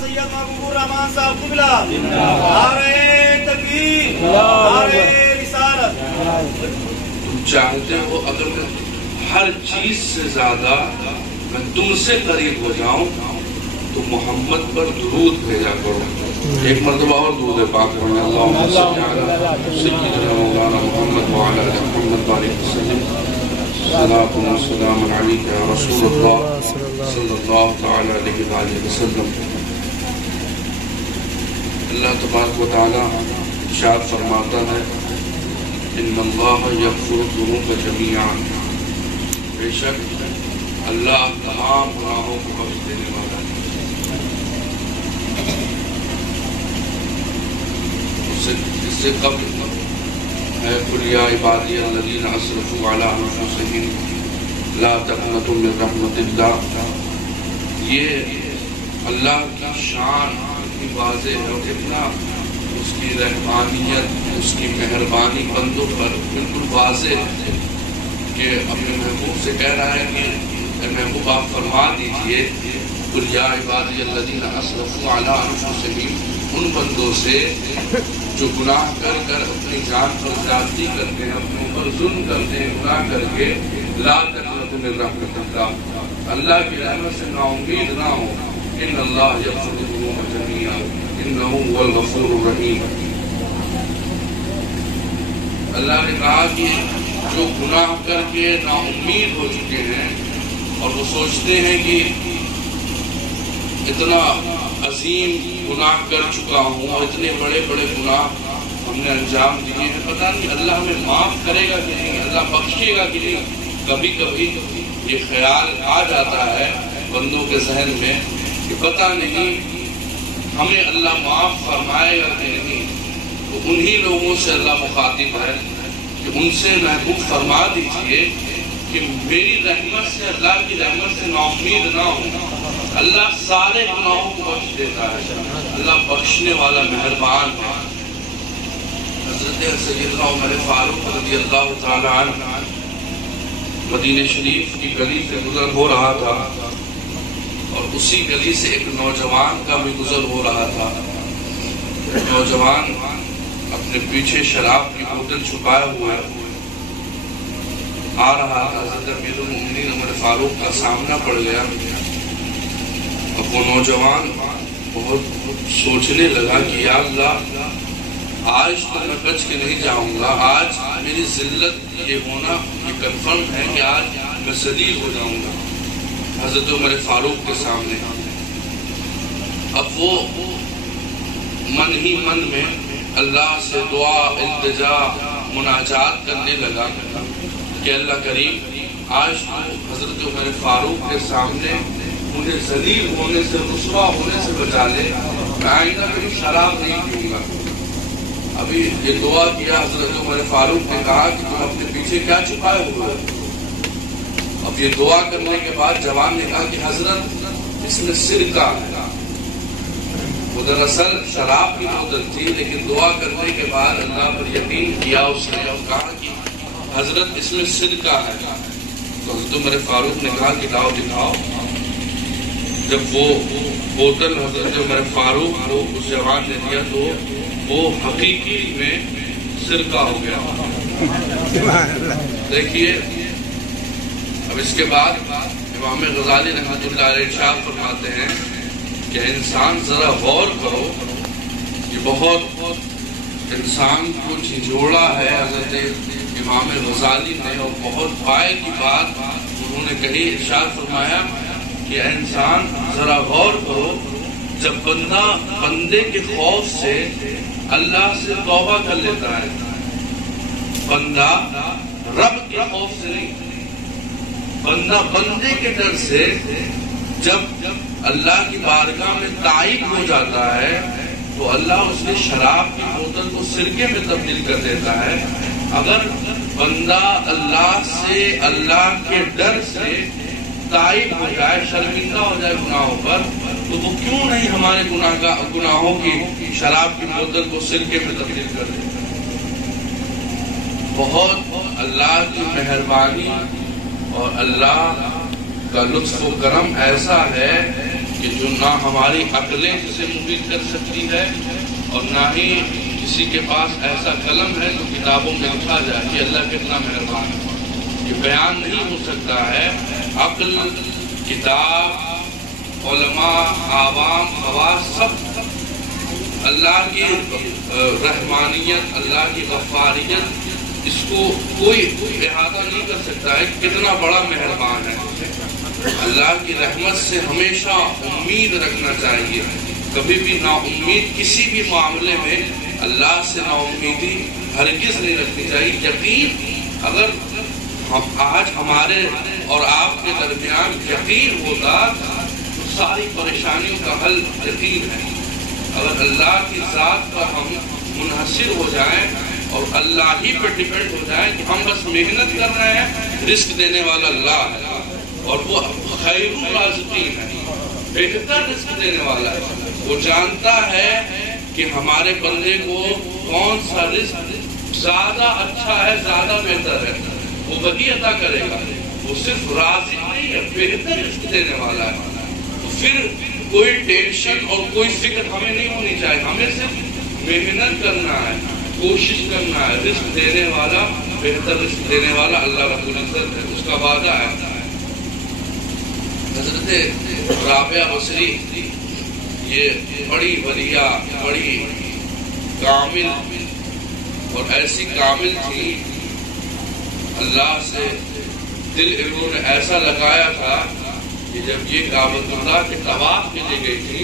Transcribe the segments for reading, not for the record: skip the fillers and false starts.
سید محبوب الرحمان صاحب قبلہ نعرہ تکبیر نعرہ رسالت. تم چاہتے ہو اگر میں ہر چیز سے زیادہ میں تم سے قریب ہو جاؤں تو محمد پر درود بھیجا کرو. ایک مرتبہ اور درود پاک پڑھنا. اللہم صلی علی سیدنا مولانا محمد وعلی آل محمد بارک وسلم. صلاۃ و سلام علیک یا رسول اللہ صلی اللہ تعالی علیہ وآلہ وسلم. اللہ تبارک و تعالی ارشاد فرماتا ہے ان اللہ یغفر الذنوب جمیعا. بے شک اللہ تمام گناہوں کو بخش دینے والا ہے. اس سے قبل ہے قل یا عبادی الذین اسرفوا علی انفسہم لا تقنطوا من رحمت اللہ. یہ اللہ کی شان اتنی واضح ہے اور اتنا اس کی رحمانیت اس کی مہربانی بندوں پر بالکل واضح ہے کہ اپنے محبوب سے کہہ رہا ہے کہ محبوب آپ فرما دیجئے قل یا عبادی الذین اسرفوا علی انفسہم، ان بندوں سے جو گناہ کر کر اپنی جان پر زیادتی کرتے ہیں، اپنے اوپر ظلم کرتے ہیں، گناہ کر کے لا تقنطوا من رحمت اللہ، اللہ کی رحمت سے نا امید نہ ہو. ان اللہ یغفر الذنوب جمیعا انہ هو الغفور الرحیم. اللہ نے کہا کہ جو گناہ کر کے نا امید ہو چکے ہیں اور وہ سوچتے ہیں کہ اتنا عظیم گناہ کر چکا ہوں اور اتنے بڑے بڑے گناہ ہم نے انجام دیے ہیں، پتہ نہیں اللہ ہمیں معاف کرے گا کہ نہیں، اللہ بخشے گا کہ نہیں. کبھی کبھی یہ خیال آ جاتا ہے بندوں کے ذہن میں کہ پتہ نہیں ہمیں اللہ معاف فرمائے گا کہ نہیں. تو انہی لوگوں سے اللہ مخاطب ہے کہ ان سے محبوب فرما دیجئے کہ میری رحمت سے، اللہ کی رحمت سے نا امید نہ ہوں. اللہ سارے گناہوں کو بخش دیتا ہے، اللہ بخشنے والا مہربان ہے. حضرت سیدنا عمر فاروق رضی اللہ تعالی عنہ مدینہ شریف کی گلی سے گزر ہو رہا تھا اور اسی گلی سے ایک نوجوان کا بھی گزر ہو رہا تھا. نوجوان اپنے پیچھے شراب کی بوتل چھپائے ہوئے آ رہا تھا. حضرت امیر المؤمنین عمر فاروق کا سامنا پڑ گیا. اب وہ نوجوان بہت سوچنے لگا کہ یا اللہ آج تو میں بچ کے نہیں جاؤں گا، آج میری ذلت یہ ہونا یہ کنفرم ہے کہ آج میں ذلیل ہو جاؤں گا حضرت عمر فاروق کے سامنے. اب وہ من ہی من میں اللہ سے دعا التجا مناجات کرنے لگا کہ اللہ کریم آج حضرت عمر فاروق کے سامنے مجھے ذلیل ہونے سے، رسوا ہونے سے بچا لے. میں آئندہ کبھی شراب نہیں پیوں گا. ابھی یہ دعا کیا حضرت عمر فاروق نے کہا کہ تم اپنے پیچھے کیا چھپائے ہوئے. اب یہ دعا کرنے کے بعد جوان نے کہا کہ حضرت اس میں سرکہ ہے. وہ دراصل شراب کی بوتل تھی لیکن دعا کرنے کے بعد اللہ پر یقین کیا اس نے اور کہا کہ حضرت اس میں سرکہ ہے. تو حضرت عمر فاروق نے کہا کہ لاؤ دکھاؤ. جب وہ بوتل حضرت عمر فاروق کو اس جوان نے دیا تو وہ حقیقی میں سرکہ ہو گیا. دیکھیے اب اس کے بعد امام غزالی رحمۃ اللہ علیہ ارشاد فرماتے ہیں کہ انسان ذرا غور کرو، یہ بہت انسان کو جھنجھوڑا ہے حضرت امام غزالی نے اور بہت پائے کی بات انہوں نے کہی. ارشاد فرمایا کہ انسان ذرا غور کرو، جب بندے کے خوف سے اللہ سے توبہ کر لیتا ہے، بندہ رب کے خوف سے نہیں، بندہ بندے کے ڈر سے جب اللہ کی بارگاہ میں تائب ہو جاتا ہے تو اللہ اس کے شراب کی بوتل کو سرکے میں تبدیل کر دیتا ہے. اگر بندہ اللہ سے، اللہ کے ڈر سے تائب ہو جائے، شرمندہ ہو جائے گناہوں پر، تو وہ کیوں نہیں ہمارے گناہوں کی شراب کی بوتل کو سرکے میں تبدیل کر دے. بہت اللہ کی مہربانی اور اللہ کا لطف و کرم ایسا ہے کہ کہ جو نہ ہماری عقلیں جسے مفید کر سکتی ہے اور نہ ہی کسی کے پاس ایسا قلم ہے جو کتابوں میں لکھا جائے کہ اللہ کتنا مہربان ہے. یہ بیان نہیں ہو سکتا ہے. عقل، کتاب، علماء، عوام، خواص سب اللہ کی رحمانیت، اللہ کی غفاریت، اس کو کوئی احاطہ نہیں کر سکتا ہے کتنا بڑا مہربان ہے. اللہ کی رحمت سے ہمیشہ امید رکھنا چاہیے. کبھی بھی نا امید کسی بھی معاملے میں اللہ سے نا امیدی ہرگز نہیں رکھنی چاہیے. یقین اگر آج ہمارے اور آپ کے درمیان یقین ہوتا تو ساری پریشانیوں کا حل یقین ہے. اگر اللہ کی ذات پر ہم منحصر ہو جائیں اور اللہ ہی پر ڈیپینڈ ہو جائیں کہ ہم بس محنت کر رہے ہیں، رزق دینے والا اللہ ہے اور وہ خیر الرازقین ہے، بہتر رزق دینے والا ہے. وہ جانتا ہے کہ ہمارے بندے کو کون سا رزق زیادہ اچھا ہے، زیادہ بہتر ہے، وہ وہی عطا کرے گا. وہ صرف رازق نہیں ہے، بہتر رزق دینے والا ہے. تو پھر کوئی ٹینشن اور کوئی فکر ہمیں نہیں ہونی چاہیے. ہمیں صرف محنت کرنا ہے، کوشش کرنا ہے. رزق دینے والا، بہتر رزق دینے والا اللہ رب العزت ہے، اس کا وعدہ ہے. حضرت رابعہ بصری یہ بڑی ولیہ، بڑی کامل اور ایسی کامل تھی، اللہ سے دل انہوں نے ایسا لگایا تھا کہ جب یہ کعبۃ اللہ کے طواف کے لیے گئی تھی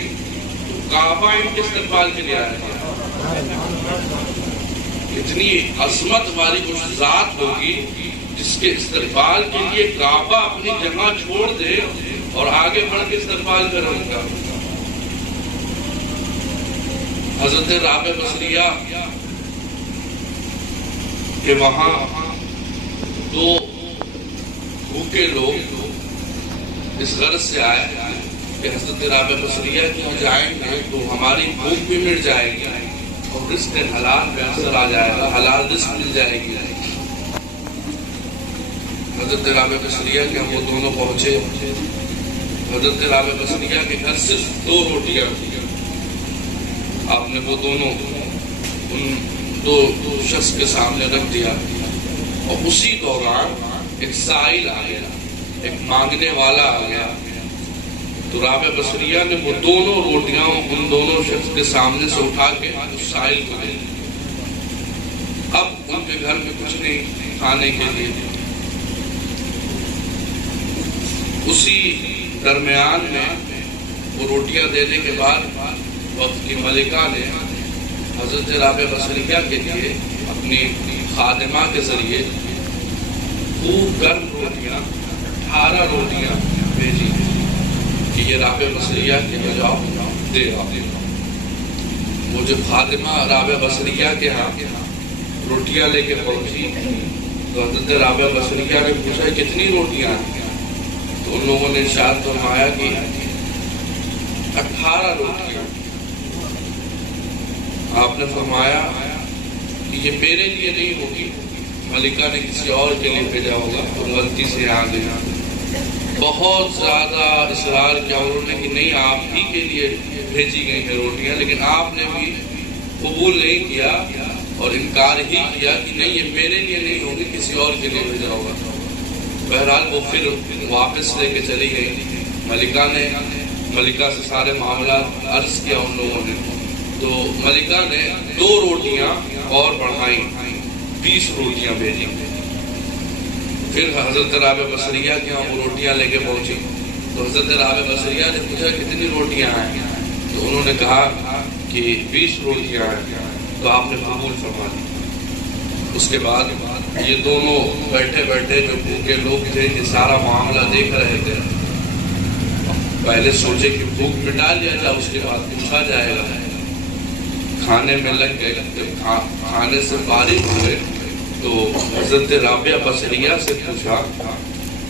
تو کعبہ ان کے استقبال کے لیے آیا تھا. اتنی عظمت والی کچھ ذات ہوگی جس کے استقبال کے لیے کعبہ اپنی جگہ چھوڑ دے اور آگے بڑھ کے استقبال کرے ان کا. حضرت رابعہ بصریہ کہ وہاں دو بھوکے لوگ اس غرض سے آئے کہ حضرت رابعہ بصریہ کی ہم جائیں گے تو ہماری بھوک بھی مٹ جائے گی اور رزق حلال پہ اثر آ جائے گا، حلال رزق مل جائے گی. حضرت رابعہ بصریہ کے ہم وہ دونوں پہنچے. حضرت رابعہ بصریہ کے گھر صرف 2 روٹیاں تھیں. آپ نے وہ دونوں ان 2 شخص کے سامنے رکھ دیا اور اسی دوران ایک سائل آ گیا، ایک مانگنے والا آ گیا. تو رابعہ بصریہ نے وہ دونوں روٹیاں ان دونوں شخص کے سامنے سے اٹھا کے اس سائل کو دے. اب ان کے گھر میں کچھ نہیں کھانے کے لیے. اسی درمیان میں وہ روٹیاں دینے کے بعد وقت کی ملکہ نے حضرت رابعہ بصریہ کے لیے اپنی خادمہ کے ذریعے خوب گرم روٹیاں 18 روٹیاں بھیجی کہ یہ رابعہ بصریہ کے لے جاؤ دے آؤ. وہ جب خادمہ رابعہ بصریہ کے ہاں روٹیاں لے کے پہنچی تو حضرت رابعہ بصریہ نے پوچھا کتنی روٹیاں ہیں؟ تو ان لوگوں نے ارشاد فرمایا کہ 18 روٹیاں. آپ نے فرمایا کہ یہ میرے لیے نہیں ہوگی، ملکہ نے کسی اور کے لیے بھیجا ہوگا اور غلطی سے آ گیا. بہت زیادہ اصرار کیا انہوں نے کہ نہیں آپ ہی کے لیے بھیجی گئی ہیں روٹیاں، لیکن آپ نے بھی قبول نہیں کیا اور انکار ہی کیا کہ نہیں یہ میرے لیے نہیں ہوگی، کسی اور کے لیے بھیجا ہوگا. بہرحال وہ پھر واپس لے کے چلی گئی. ملکہ سے سارے معاملات عرض کیا ان لوگوں نے. تو ملکہ نے 2 روٹیاں اور بڑھائیں، 20 روٹیاں بھیجی. پھر حضرت رابعہ بصریہ کے ہاں وہ روٹیاں لے کے پہنچی. تو حضرت رابعہ بصریہ نے پوچھا کتنی روٹیاں ہیں؟ تو انہوں نے کہا کہ 20 روٹیاں ہیں. تو آپ نے قبول فرما دی. اس کے بعد یہ دونوں بیٹھے بیٹھے جو بھوکے لوگ تھے یہ سارا معاملہ دیکھ رہے تھے. پہلے سوچے کہ بھوک مٹا لیا جائے، اس کے بعد پوچھا جائے گا. کھانے میں لگ گئے. جب کھانے سے فارغ ہوئے تو حضرت رابعہ بصریہ سے پوچھا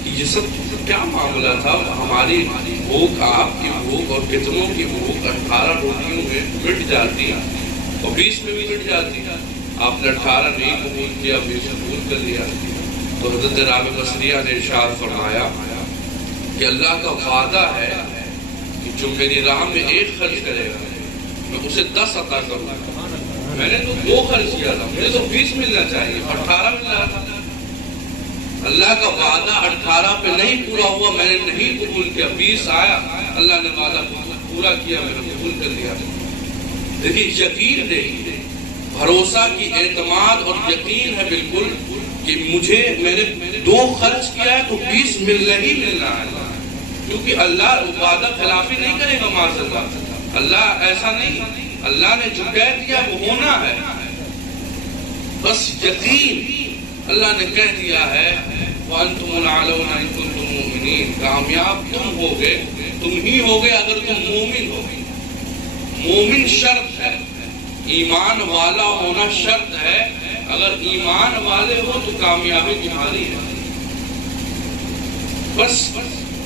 کہ یہ سب کیا معاملہ تھا؟ ہماری بھوک، آپ کی بھوک اور کتنوں کی بھوک 18 روٹیوں میں مٹ جاتی اور 20 میں بھی مٹ جاتی. آپ نے 18 نہیں قبول کیا، 20 قبول کر لیا. تو حضرت رابعہ بصریہ نے ارشاد فرمایا کہ اللہ کا وعدہ ہے کہ کہ جو میری راہ میں 1 خرچ کرے گا میں اسے 10 عطا کروں گا. میں نے تو 2 خرچ کیا تھا, مجھے تو 20 ملنا چاہیے, 18 مل رہا تھا. اللہ کا وعدہ 18 پہ نہیں پورا ہوا, میں نے نہیں قبول کیا, 20 آیا, اللہ نے وعدہ پورا کیا, میں نے قبول کر لیا. لیکن یقین نہیں, بھروسہ کی اعتماد اور یقین ہے بالکل کہ میں نے 2 خرچ کیا ہے تو 20 ملنا ہی ملنا ہے, کیونکہ اللہ وعدہ خلافی نہیں کرے گا. معاذ اللہ, اللہ ایسا نہیں, اللہ نے جو کہہ دیا وہ ہونا ہے. بس یقین, اللہ نے کہہ دیا ہے وَأَنْتُمُ الْأَعْلَوْنَ إِن كُنتُم مُؤْمِنِينَ, کامیاب تم ہوگے, تم ہی ہوگے اگر تم مومن ہو. مومن شرط ہے, ایمان والا ہونا شرط ہے. اگر ایمان والے ہو تو کامیابی تمہاری ہے. بس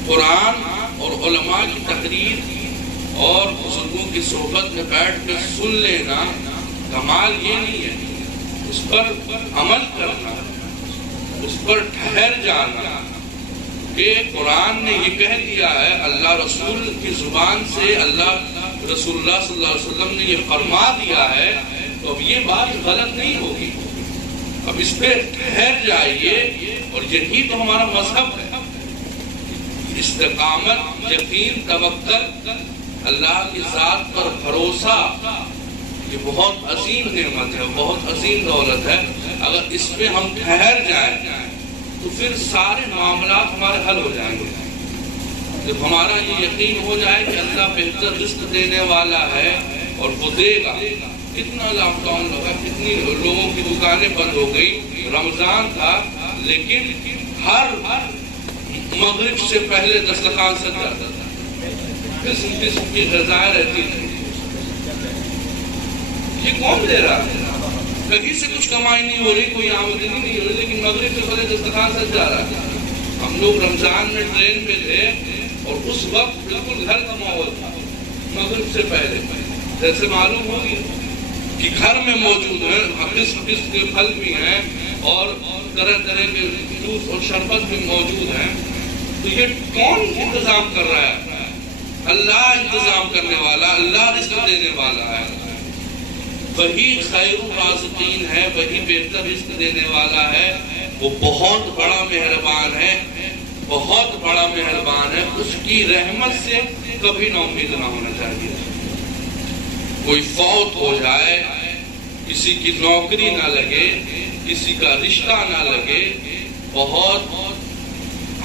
قرآن اور علماء کی تقریر اور بزرگوں کی صحبت میں بیٹھ کر سن لینا کمال یہ نہیں ہے, اس پر عمل کرنا, اس پر ٹھہر جانا. کہ قرآن نے یہ کہہ دیا ہے, اللہ رسول کی زبان سے اللہ رسول اللہ صلی اللہ علیہ وسلم نے یہ فرما دیا ہے, تو اب یہ بات غلط نہیں ہوگی. اب اس پہ ٹھہر جائیے, اور یہی تو ہمارا مذہب ہے. استقامت, یقین, توکل, اللہ کی ذات پر بھروسہ, یہ بہت عظیم نعمت ہے, بہت عظیم دولت ہے. اگر اس پہ ہم ٹھہر جائیں تو پھر سارے معاملات ہمارے حل ہو جائیں گے. جب ہمارا یہ یقین ہو جائے کہ اللہ بہتر رزق دینے والا ہے اور وہ دے گا. کتنا لاک ڈاؤن لگا, کتنی لوگوں کی دکانیں بند ہو گئی, رمضان تھا لیکن ہر مغرب سے پہلے دسترخوان سج جاتا تھا, قسم قسم کی غذائیں رہتی تھی. یہ کون دے رہا ہے؟ کہیں سے کچھ کمائی نہیں ہو رہی, کوئی آمدنی نہیں ہو رہی, لیکن مغرب سے پہلے دسترخوان سج جا رہا ہے. ہم لوگ رمضان میں ٹرین میں تھے اور اس وقت بالکل گھر کا ماحول تھا. مغرب سے پہلے جیسے معلوم ہوگی کہ گھر میں موجود ہیں, قسم قسم کے پھل بھی ہیں اور طرح طرح کے جوس اور شربت بھی موجود ہیں. تو یہ کون انتظام کر رہا ہے؟ اللہ انتظام کرنے والا, اللہ رزق دینے والا ہے. وہی خیر الرازقین ہے, وہی بہتر رزق دینے والا ہے. وہ بہت بڑا مہربان ہے, بہت بڑا مہربان ہے. اس کی رحمت سے کبھی نا امید نہ ہونا چاہیے. کوئی فوت ہو جائے, کسی کی نوکری نہ لگے, کسی کا رشتہ نہ لگے, بہت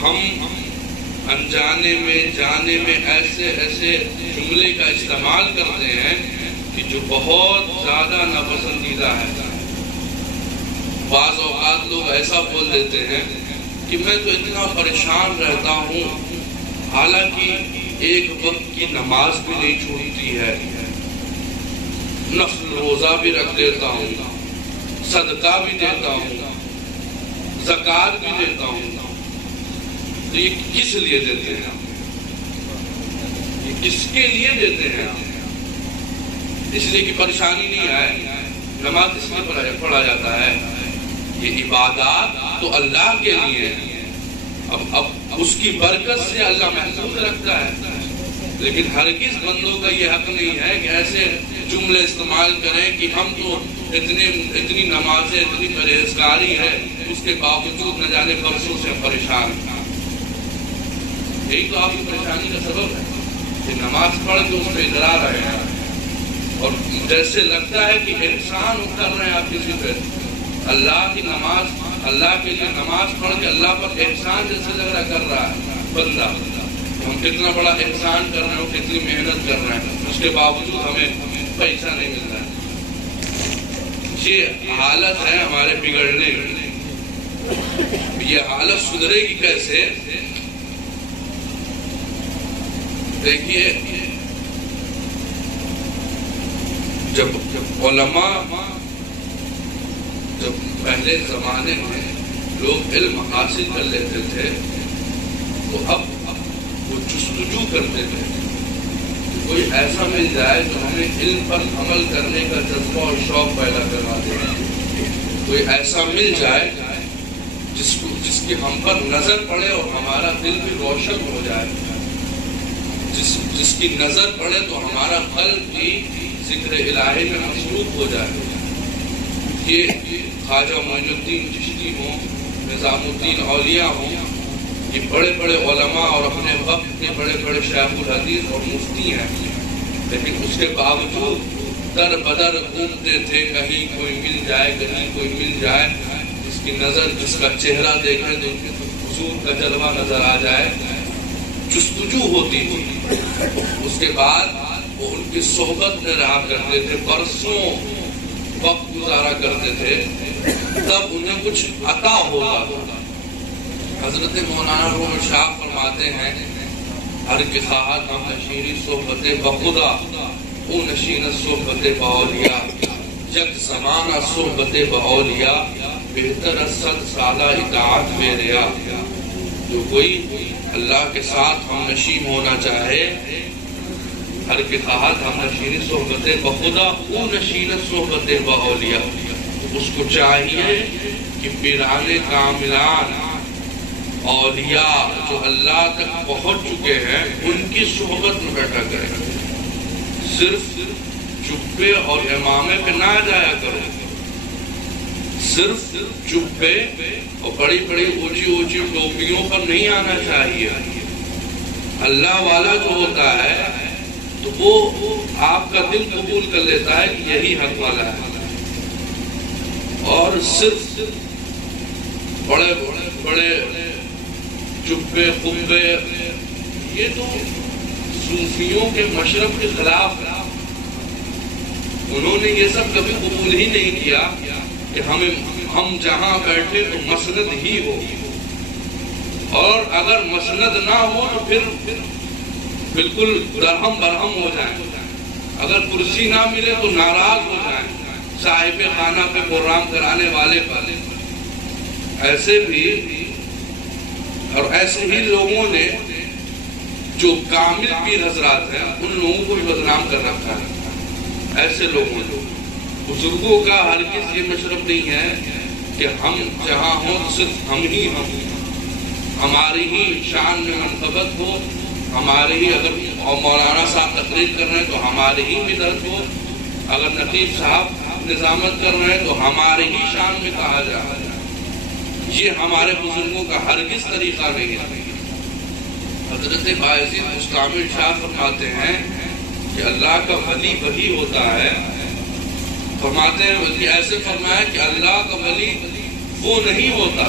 ہم انجانے میں جانے میں ایسے ایسے جملے کا استعمال کرتے ہیں کہ جو بہت زیادہ ناپسندیدہ ہے. بعض اوقات لوگ ایسا بول دیتے ہیں کہ میں تو اتنا پریشان رہتا ہوں, حالانکہ ایک وقت کی نماز بھی نہیں چھوٹتی ہے, نفل روزہ بھی رکھ دیتا ہوں, صدقہ بھی دیتا ہوں, زکوٰۃ بھی دیتا ہوں. تو یہ کس لیے دیتے ہیں؟ یہ کس کے لیے دیتے ہیں؟ اس لیے کہ پریشانی نہیں آئے. نماز اس لیے پڑھا جاتا ہے, یہ عبادات تو اللہ کے لیے ہیں. اب اس کی برکت سے اللہ محفوظ رکھتا ہے, لیکن ہرگز بندوں کا یہ حق نہیں ہے کہ ایسے جملے استعمال کریں کہ ہم تو اتنی نمازیں, اتنی پرہیزگاری ہے, اس کے باوجود نہ جانے برسوں سے پریشان. یہی تو آپ کی پریشانی کا سبب ہے کہ نماز پڑھ کے اس پہ اترا رہے ہیں, اور جیسے لگتا ہے کہ احسان اتر رہے ہیں آپ کسی پہ. اللہ کی نماز, اللہ کے لیے نماز پڑھ کے اللہ پر احسان جیسے لگ رہا کر رہا ہے بندہ. ہم کتنا بڑا احسان کر رہے ہیں, کتنی محنت کر رہے ہیں, اس کے باوجود ہمیں پیسہ نہیں مل رہا ہے. یہ حالت ہے ہمارے بگڑنے کی. یہ حالت سدھرے گی کیسے؟ دیکھیے, جب علماء, جب پہلے زمانے میں لوگ علم حاصل کر لیتے تھے تو اب وہ جستجو کرتے تھے کہ کوئی ایسا مل جائے جو ہمیں علم پر عمل کرنے کا جذبہ اور شوق پیدا کروا دے. کوئی ایسا مل جائے جس کی ہم پر نظر پڑے اور ہمارا دل بھی روشن ہو جائے. جس کی نظر پڑے تو ہمارا قلب بھی ذکر الہی میں مصروف ہو جائے. یہ خواجہ معین الدین چشتی ہوں، نظام الدین اولیاء ہوں، یہ بڑے بڑے علماء اور اپنے وقت کے بڑے بڑے شیخ الحدیث اور مفتی ہیں، لیکن اس کے باوجود در بدر گھومتے تھے، کہیں کوئی مل جائے کہیں کوئی مل جائے، جس کی نظر جس کا چہرہ دیکھے تو حضور کا جلوہ نظر آ جائے، جستجو ہوتی تھی. اس کے بعد وہ ان کی صحبت میں رہا کرتے تھے، برسوں وقت گزارا کرتے تھے، تب انہیں کچھ عطا ہوتا تھا. حضرت مولانا روم شاہ فرماتے ہیں ہر کی خواہد ہم نشینی صحبت بخدا او نشین صحبت باولیاء، جگ زمانہ صحبت باولیاء، بہتر 100 سالہ اطاعت بے ریا. جو کوئی اللہ کے ساتھ ہم نشین ہونا چاہے، ہر کی خواہد ہم نشینی صحبت بخدا او نشین صحبت باولیاء، اس کو چاہیے کہ پیران کاملان اولیاء جو اللہ تک پہنچ چکے ہیں ان کی صحبت میں بیٹھا کرے. صرف جبے اور امامے پہ نہ جایا کرو، صرف جبے اور بڑی بڑی اونچی اونچی ٹوپیوں پر نہیں آنا چاہیے. اللہ والا جو ہوتا ہے تو وہ آپ کا دل قبول کر لیتا ہے کہ یہی حق والا ہے. اور صرف بڑے بڑے جبے خبے یہ تو صوفیوں کے مشرب کے خلاف ہے. انہوں نے یہ سب کبھی قبول ہی نہیں کیا کہ ہم جہاں بیٹھے تو مسند ہی ہو، اور اگر مسند نہ ہو تو پھر بالکل درہم برہم ہو جائیں. اگر کرسی نہ ملے تو ناراض ہو جائیں صاحب خانہ پہ پروگرام کرانے والے پر. ایسے بھی اور ایسے ہی لوگوں نے جو کامل پیر حضرات ہیں ان لوگوں کو بھی بدنام کر رکھا ہے. ایسے لوگوں نے بزرگوں کا ہرگز یہ مشرب نہیں ہے کہ ہم جہاں ہوں صرف ہم ہی ہماری ہی شان میں منقبت ہو، ہمارے ہی اگر مولانا صاحب تقریر کر رہے ہیں تو ہمارے ہی بدعت ہو، اگر نقیب صاحب نظامت کر رہے ہیں تو ہمارے ہی شان میں کہا جائے. یہ ہمارے بزرگوں کا ہرگز طریقہ نہیں ہے. حضرت بایزید مستعمل شاہ فرماتے ہیں کہ اللہ کا ولی وہی ہوتا ہے. فرماتے ہیں ایسے فرمایا کہ اللہ کا ولی وہ نہیں ہوتا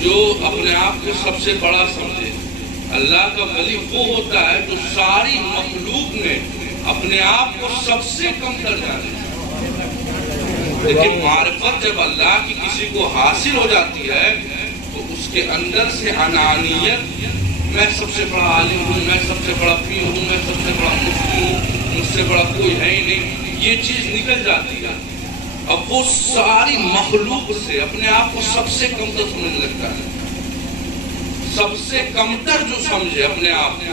جو اپنے آپ کو سب سے بڑا سمجھے. اللہ کا ولی وہ ہوتا ہے جو ساری مخلوق میں اپنے آپ کو سب سے کم کر جانے. لیکن معرفت جب اللہ کی کسی کو حاصل ہو جاتی ہے تو اس کے اندر سے انانیت، میں سب سے بڑا عالم ہوں، میں سب سے بڑا پیر ہوں، میں سب سے بڑا مفتی ہوں، مجھ سے بڑا کوئی ہے ہی نہیں، یہ چیز نکل جاتی ہے. اب وہ ساری مخلوق سے اپنے آپ کو سب سے کمتر سمجھنے لگتا ہے. سب سے کمتر جو سمجھے اپنے آپ کو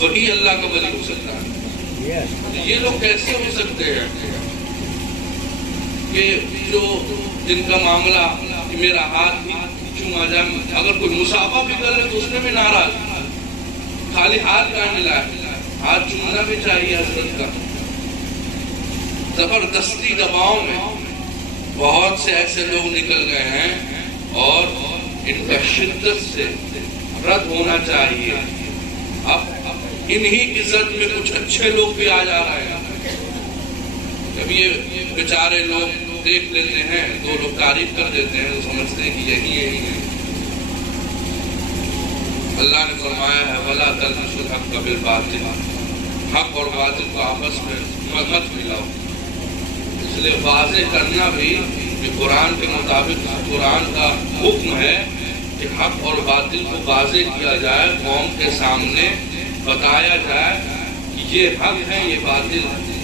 وہی اللہ کا ولی ہو سکتا ہے. یہ لوگ کیسے ہو سکتے ہیں کہ جو جن کا معاملہ کہ میرا ہاتھ بھی چوما جائے، اگر کوئی مسافہ بھی کر لے تو اس میں بھی ناراض، خالی ہاتھ کہاں ملا ہے، ہاتھ چومنا بھی چاہیے حضرت کا. زبردستی دباؤ میں بہت سے ایسے لوگ نکل گئے ہیں اور ان کا شدت سے رد ہونا چاہیے. اب انہی کی زد میں کچھ اچھے لوگ بھی آ جا رہے ہیں. جب یہ بیچارے لوگ دیکھ لیتے ہیں، دو لوگ تعریف کر دیتے ہیں تو سمجھتے ہیں کہ یہی ہے. اللہ نے فرمایا ہے وَلَا تَلْبِسُوا الْحَقَّ بِالْبَاطِلِ، حق اور باطل کو آپس میں مت ملاؤ. اس لیے واضح کرنا بھی کہ قرآن کے مطابق قرآن کا حکم ہے کہ حق اور باطل کو واضح کیا جائے، قوم کے سامنے بتایا جائے کہ یہ حق ہے یہ باطل ہے،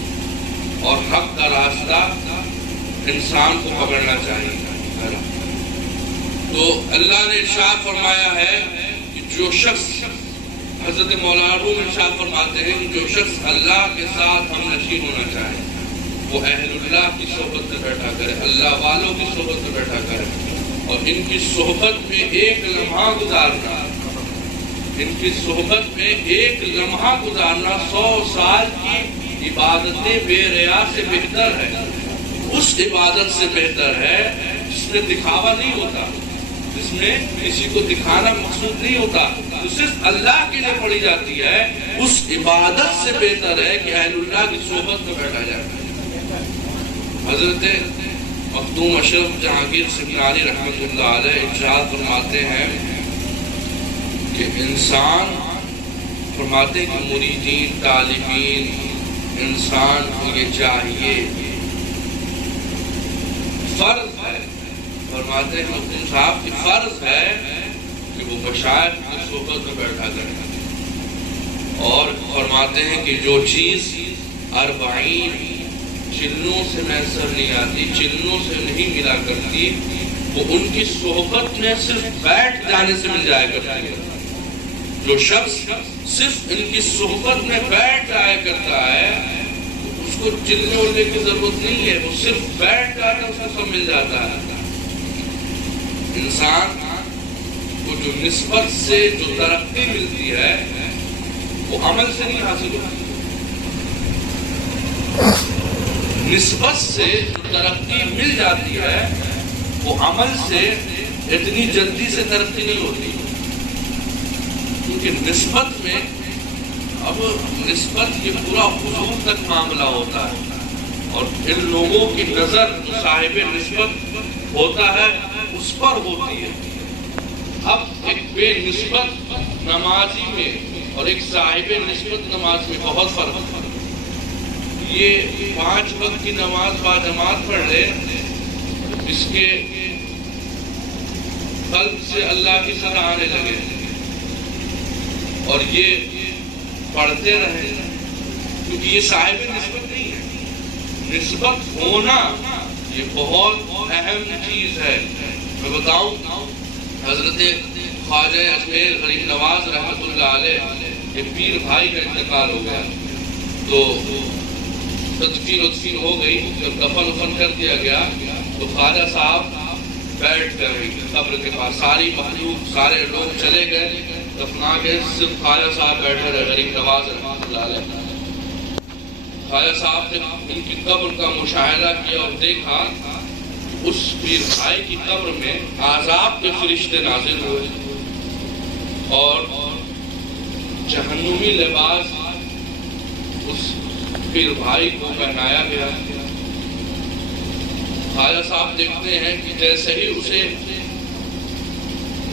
اور حق کا راستہ انسان کو پکڑنا چاہیے. تو اللہ نے ارشاد فرمایا ہے کہ جو شخص، حضرت مولانا روم ارشاد فرماتے ہیں کہ جو شخص اللہ کے ساتھ ہم نشین ہونا چاہے وہ اہل اللہ کی صحبت میں بیٹھا کرے، اللہ والوں کی صحبت میں بیٹھا کرے، اور ان کی صحبت میں ایک لمحہ گزارنا، ان کی صحبت میں ایک لمحہ گزارنا 100 سال کی عبادتیں بے ریا سے بہتر ہے، اس عبادت سے بہتر ہے جس میں دکھاوا نہیں ہوتا، جس میں کسی کو دکھانا مقصود نہیں ہوتا، جو صرف اللہ کے لیے پڑھی جاتی ہے، اس عبادت سے بہتر ہے کہ اہل اللہ کی صحبت میں بیٹھا جائے۔ حضرت مخدوم اشرف جہانگیر سکرانی رحمۃ اللہ علیہ ارشاد فرماتے ہیں کہ انسان، فرماتے ہیں کہ مریدین، طالبین، انسان کو یہ چاہیے، فرض ہے، فرماتے ہیں مخدوم صاحب کہ فرض ہے کہ وہ مشائخ کی صحبت میں بیٹھا کرے، اور فرماتے ہیں کہ جو چیز 40 چلنوں سے میسر نہیں آتی، چلنوں سے نہیں ملا کرتی، وہ ان کی صحبت میں صرف بیٹھ جانے سے مل جایا کرتی ہے۔ جو شخص صرف ان کی صحبت میں بیٹھ جایا کرتا ہے، اس کو چلنے اڑنے کی ضرورت نہیں ہے، وہ صرف بیٹھ جاتا ہے، اس کو سب مل جاتا ہے۔ انسان کو جو نسبت سے جو ترقی ملتی ہے وہ عمل سے نہیں حاصل ہوتی، نسبت سے جو ترقی مل جاتی ہے وہ عمل سے اتنی جلدی سے ترقی نہیں ہوتی، کیونکہ نسبت میں اب نسبت یہ پورا حضور تک معاملہ ہوتا ہے، اور ان لوگوں کی نظر جو صاحب نسبت ہوتا ہے اس پر ہوتی ہے۔ اب ایک بے نسبت نمازی میں اور ایک صاحب نسبت نماز میں بہت فرق ہے۔ یہ 5 وقت کی نماز با جماعت پڑھ لے، اس کے قلب سے اللہ کی صدا آنے لگے، اور یہ پڑھتے رہے، کیونکہ یہ صاحب نسبت نہیں ہے۔ نسبت ہونا یہ بہت اہم چیز ہے۔ میں بتاؤں، حضرت خواجہ اجمیر غریب نواز رحمۃ اللہ علیہ کے پیر بھائی کا انتقال ہو گیا، تو تدفین ہو گئی، جب دفن کر دیا گیا تو خواجہ صاحب بیٹھ کر قبر کے پاس، ساری مخلوق سارے لوگ چلے گئے دفنا کے، صرف خواجہ صاحب بیٹھے رہے غریب نواز رحمۃ اللہ علیہ۔ خواجہ صاحب نے ان کی قبر کا مشاہدہ کیا اور دیکھا اس پیر بھائی کی قبر میں عذاب کے فرشتے نازل ہوئے اور جہنمی لباس اس پیر بھائی کو پہنایا گیا۔ خواجہ صاحب دیکھتے ہیں کہ جیسے ہی اسے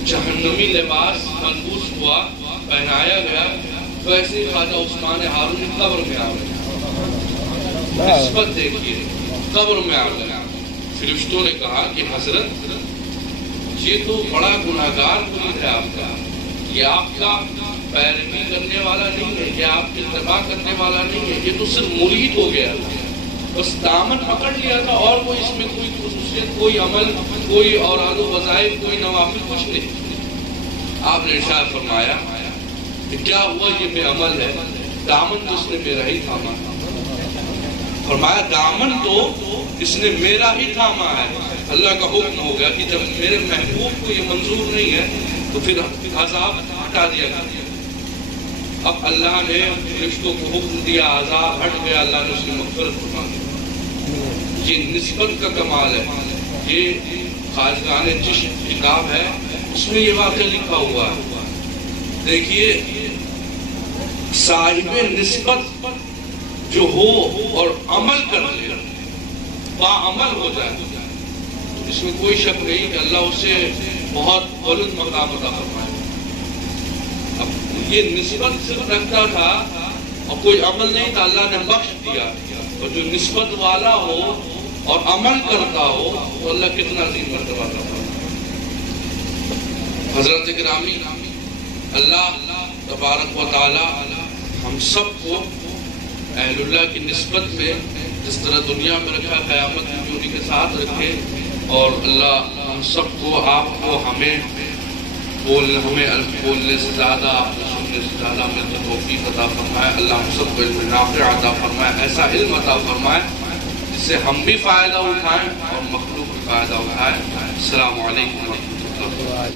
جہنمی لباس ملبوس ہوا، پہنایا گیا، ویسے ہی خواجہ عثمان ہارونی قبر میں آ گئے۔ نسبت دیکھیے، قبر میں آ گیا۔ فرشتوں نے کہا کہ حضرت یہ تو بڑا گناہگار مرید ہے آپ کا، یہ آپ کا پیروی کرنے والا نہیں ہے، یہ آپ کی اتباع کرنے والا نہیں ہے، یہ تو صرف مرید ہو گیا، بس دامن پکڑ لیا تھا، اور کوئی اس میں کوئی خصوصیت، کوئی عمل، کوئی اوراد و وظائف، کوئی نوافل کچھ نہیں۔ آپ نے ارشاد فرمایا کہ کیا ہوا، یہ بے عمل ہے، دامن تو اس نے میرا ہی تھاما۔ فرمایا دامن تو اس نے میرا ہی تھاما ہے۔ اللہ کا حکم ہو گیا کہ جب میرے محبوب کو یہ منظور نہیں ہے تو پھر عذاب ہٹا دیا گیا۔ اب اللہ نے فرشتوں کو حکم دیا، عذاب ہٹ گیا، اللہ نے اس کی مغفرت فرما دی۔ یہ نسبت کا کمال ہے۔ یہ خواجگان چشت کتاب ہے، اس میں یہ واقعہ لکھا ہوا ہے۔ دیکھیے، صاحب نسبت جو ہو اور عمل کر لے، باعمل ہو جائے، اس میں کوئی شک نہیں کہ اللہ اسے بہت بلند مقام عطا فرمائے۔ اب یہ نسبت صرف رکھتا تھا اور کوئی عمل نہیں تھا، اللہ نے بخش دیا، اور جو نسبت والا ہو اور عمل کرتا ہو تو اللہ کتنا عظیم مرتبہ عطا فرمائے۔ حضرت گرامی، اللہ تبارک و تعالی ہم سب کو اہل اللہ کی نسبت میں جس طرح دنیا میں رکھا، قیامت میں بھی انہی کے ساتھ رکھے، اور اللہ ہم سب کو، آپ کو، ہمیں بولنے سے زیادہ، آپ کو سننے سے زیادہ ہمیں توفیق عطا فرمائے۔ اللہ ہم سب کو علم نافع عطا فرمائے، ایسا علم عطا فرمائے جس سے ہم بھی فائدہ اٹھائیں اور مخلوق بھی فائدہ اٹھائے۔ السلام علیکم ورحمۃ اللہ۔